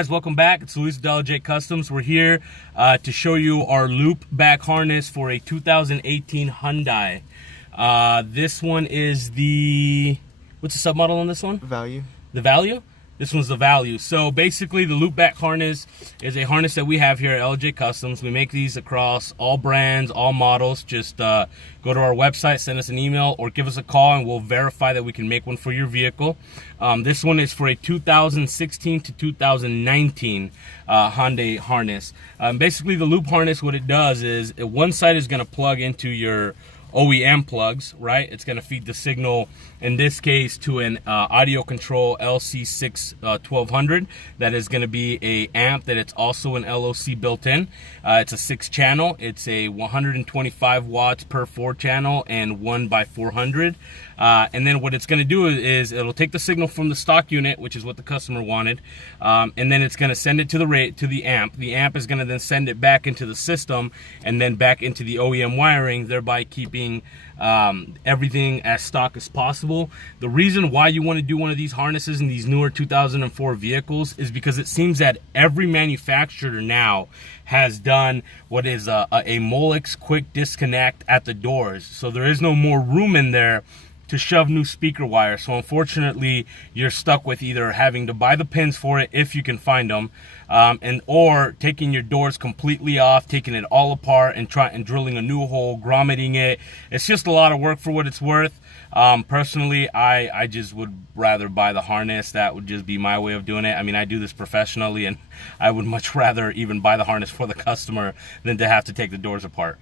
Guys, welcome back. It's Luis with L.L.C Customs. We're here to show you our loop back harness for a 2018 Hyundai. This one is the, what's the submodel on this one? Value. The Value? This one's the Value. So basically the loop back harness is a harness that we have here at L.L.C Customs. We make these across all brands, all models. Just go to our website, send us an email, or give us a call and we'll verify that we can make one for your vehicle. This one is for a 2016 to 2019 Hyundai harness. Basically the loop harness, what it does is one side is going to plug into your OEM plugs, right? It's going to feed the signal, in this case, to an audio control L.C 1200. That is going to be a amp that it's also an L.L.C built in. It's a 6-channel. It's a 125 watts per 4-channel and 1x400. And then what it's going to do is it'll take the signal from the stock unit, which is what the customer wanted, and then it's going to send it to the amp. The amp is going to then send it back into the system and then back into the OEM wiring, thereby keeping everything as stock as possible. The reason why you want to do one of these harnesses in these newer 2004 vehicles is because it seems that every manufacturer now has done what is a Molex quick disconnect at the doors. So there is no more room in there to shove new speaker wire. So unfortunately you're stuck with either having to buy the pins for it if you can find them, or taking your doors completely off, taking it all apart and drilling a new hole, grommeting it. It's just a lot of work for what it's worth. Personally, I just would rather buy the harness. That would just be my way of doing it. I mean, I do this professionally and I would much rather even buy the harness for the customer than to have to take the doors apart.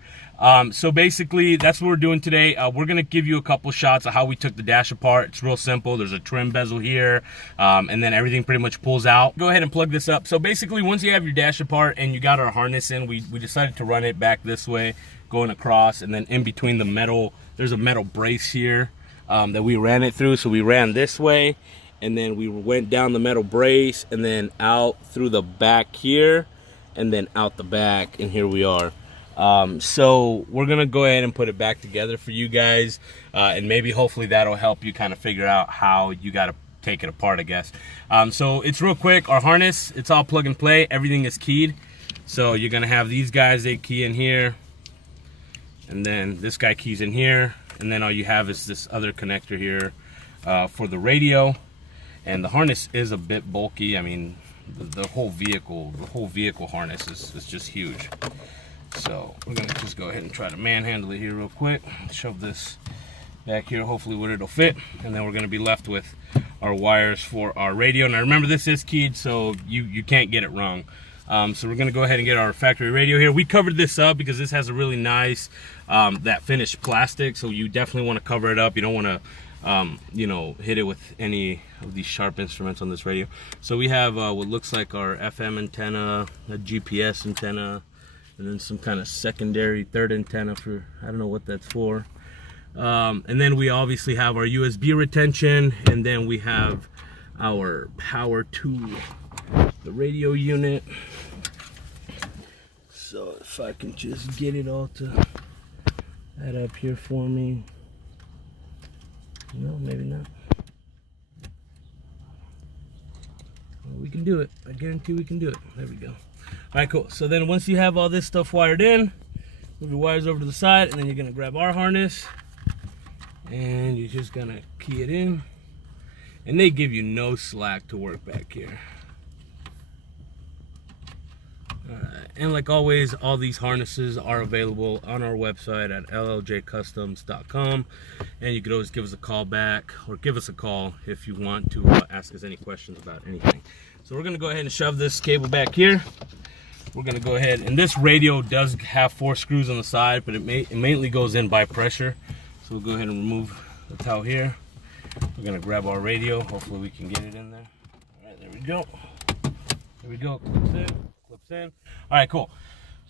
So basically that's what we're doing today. We're gonna give you a couple shots of how we took the dash apart. It's real simple. There's a trim bezel here, and then everything pretty much pulls out. Go ahead and plug this up. So basically once you have your dash apart and you got our harness in, we decided to run it back this way, going across, and then in between the metal, there's a metal brace here that we ran it through. So we ran this way and then we went down the metal brace and then out through the back here and then out the back, and here we are. So we're gonna go ahead and put it back together for you guys, and maybe hopefully that'll help you kind of figure out how you got to take it apart, I guess. So it's real quick. Our harness, it's all plug and play. Everything is keyed. So you're gonna have these guys, they key in here, and then this guy keys in here, and then all you have is this other connector here for the radio. And the harness is a bit bulky. I mean, the whole vehicle harness is just huge. So we're gonna just go ahead and try to manhandle it here real quick. Shove this back here, hopefully where it'll fit, and then we're gonna be left with our wires for our radio. Now remember, this is keyed, so you can't get it wrong. So we're gonna go ahead and get our factory radio here. We covered this up because this has a really nice that finished plastic, so you definitely want to cover it up. You don't want to you know, hit it with any of these sharp instruments on this radio. So we have what looks like our FM antenna, a GPS antenna, and then some kind of secondary third antenna for, I don't know what that's for. And then we obviously have our USB retention, and then we have our power to the radio unit. So if I can just get it all to add up here for me. No, maybe not. Well, we can do it. I guarantee we can do it. There we go. All right, cool. So then once you have all this stuff wired in, move your wires over to the side, and then you're gonna grab our harness and you're just gonna key it in, and they give you no slack to work back here. And like always, all these harnesses are available on our website at llccustoms.com, and you could always give us a call back or give us a call if you want to ask us any questions about anything. So we're gonna go ahead and shove this cable back here. We're gonna go ahead, and this radio does have 4 screws on the side, but it mainly goes in by pressure. So we'll go ahead and remove the towel here. We're gonna grab our radio. Hopefully we can get it in there. All right, there we go. There we go. Clips in. Clips in. All right, cool.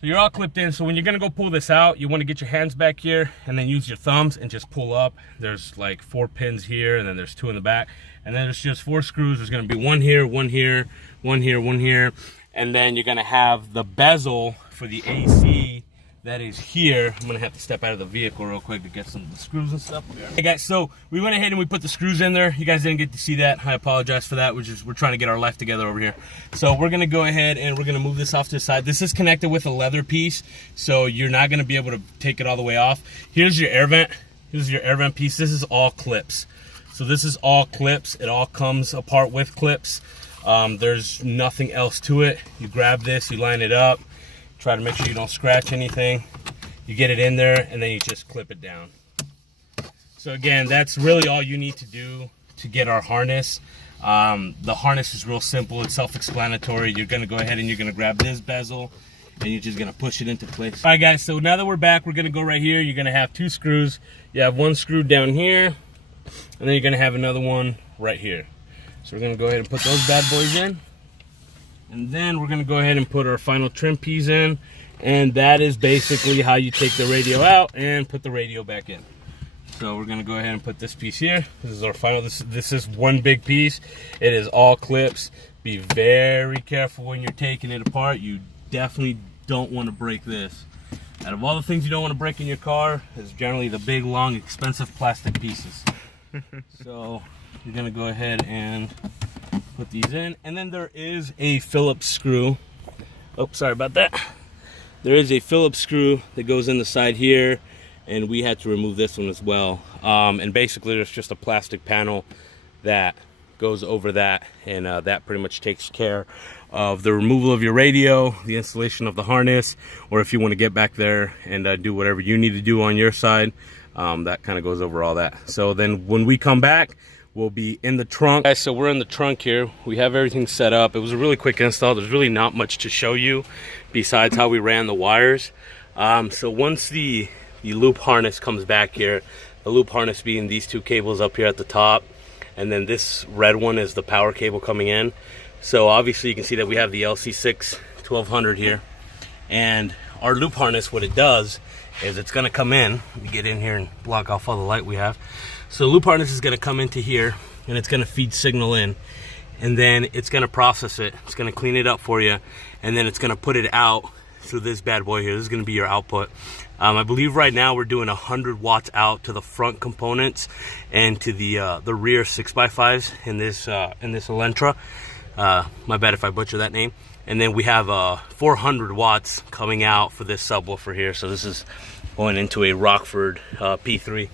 So you're all clipped in. So when you're gonna go pull this out, you want to get your hands back here and then use your thumbs and just pull up. There's like 4 pins here, and then there's 2 in the back, and then there's just 4 screws. There's gonna be 1 here, 1 here, 1 here, 1 here, and then you're gonna have the bezel for the AC that is here. I'm gonna have to step out of the vehicle real quick to get some of the screws and stuff. Hey guys, so we went ahead and we put the screws in there. You guys didn't get to see that. I apologize for that. We're trying to get our life together over here. So we're gonna go ahead and we're gonna move this off to the side. This is connected with a leather piece, so you're not gonna be able to take it all the way off. Here's your air vent. Here's your air vent piece. This is all clips. So this is all clips. It all comes apart with clips. There's nothing else to it. You grab this, you line it up, try to make sure you don't scratch anything. You get it in there and then you just clip it down. So again, that's really all you need to do to get our harness. The harness is real simple. It's self-explanatory. You're gonna go ahead and you're gonna grab this bezel and you're just gonna push it into place. All right guys, so now that we're back, we're gonna go right here. You're gonna have 2 screws. You have 1 screw down here, and then you're gonna have another one right here. So we're gonna go ahead and put those bad boys in. And then we're gonna go ahead and put our final trim piece in. And that is basically how you take the radio out and put the radio back in. So we're gonna go ahead and put this piece here. This is our final, this is one big piece. It is all clips. Be very careful when you're taking it apart. You definitely don't wanna break this. Out of all the things you don't wanna break in your car, is generally the big, long, expensive plastic pieces. So you're gonna go ahead and put these in. And then there is a Phillips screw. Oh, sorry about that. There is a Phillips screw that goes in the side here, and we had to remove this one as well. And basically there's just a plastic panel that goes over that, and that pretty much takes care of the removal of your radio, the installation of the harness, or if you want to get back there and do whatever you need to do on your side, that kind of goes over all that. So then when we come back, we'll be in the trunk. Guys, so we're in the trunk here. We have everything set up. It was a really quick install. There's really not much to show you besides how we ran the wires. So once the loop harness comes back here, the loop harness being these 2 cables up here at the top, and then this red one is the power cable coming in. So obviously you can see that we have the LC6 1200 here, and our loop harness, what it does is it's going to come in. Let me get in here and block off all the light we have. So loop harness is going to come into here, and it's going to feed signal in, and then it's going to process it. It's going to clean it up for you, and then it's going to put it out through this bad boy here. This is going to be your output. I believe right now we're doing 100 watts out to the front components and to the rear 6x5s in this elentra. My bad if I butcher that name. And then we have 400 watts coming out for this subwoofer here. So this is going into a Rockford P3.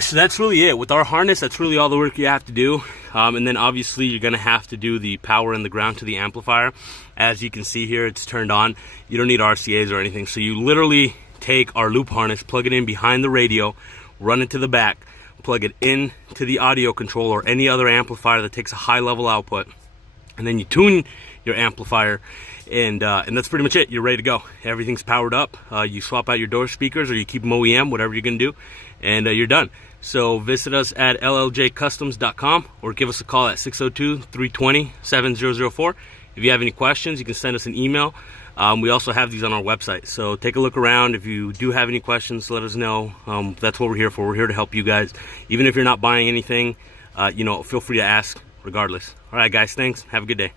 So that's really it. With our harness, that's really all the work you have to do. And then obviously you're gonna have to do the power and the ground to the amplifier. As you can see here, it's turned on. You don't need RCAs or anything. So you literally take our loop harness, plug it in behind the radio, run it to the back, plug it in to the audio control or any other amplifier that takes a high level output. And then you tune your amplifier, and that's pretty much it. You're ready to go. Everything's powered up. You swap out your door speakers or you keep them OEM, whatever you're gonna do, and you're done. So visit us at LLJcustoms.com or give us a call at 602-320-7004. If you have any questions, you can send us an email. We also have these on our website, so take a look around. If you do have any questions, let us know. That's what we're here for. We're here to help you guys. Even if you're not buying anything, you know, feel free to ask regardless. All right, guys, thanks. Have a good day.